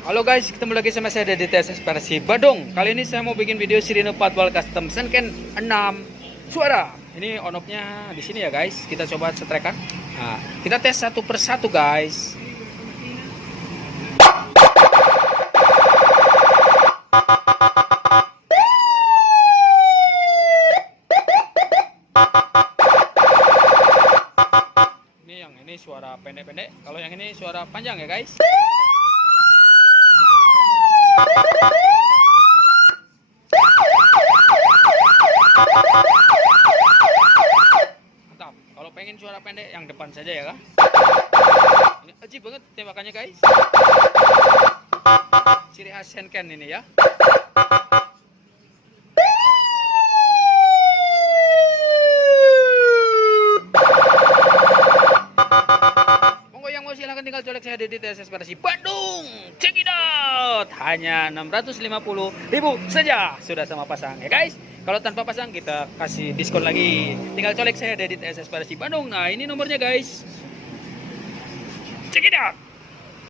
Halo guys, ketemu lagi sama saya di TSS Persi Badung. Kali ini saya mau bikin video Sirine 4 Wall Custom Senken 6 suara. Ini on-off-nya di sini ya guys. Kita coba setrekan. Nah, kita tes satu persatu guys. Ini yang ini suara pendek-pendek. Kalau yang ini suara panjang ya guys. Mantap. Kalau pengen suara pendek yang depan saja ya kak. Ini ajib banget tembakannya guys. Ciri khas Senken ini ya. Silahkan tinggal colek saya di TSS Persi Badung. Check it out. Hanya 650.000 saja sudah sama pasang ya guys. Kalau tanpa pasang kita kasih diskon lagi. Tinggal colek saya di TSS Persi Badung. Nah, ini nomornya guys. Check it out.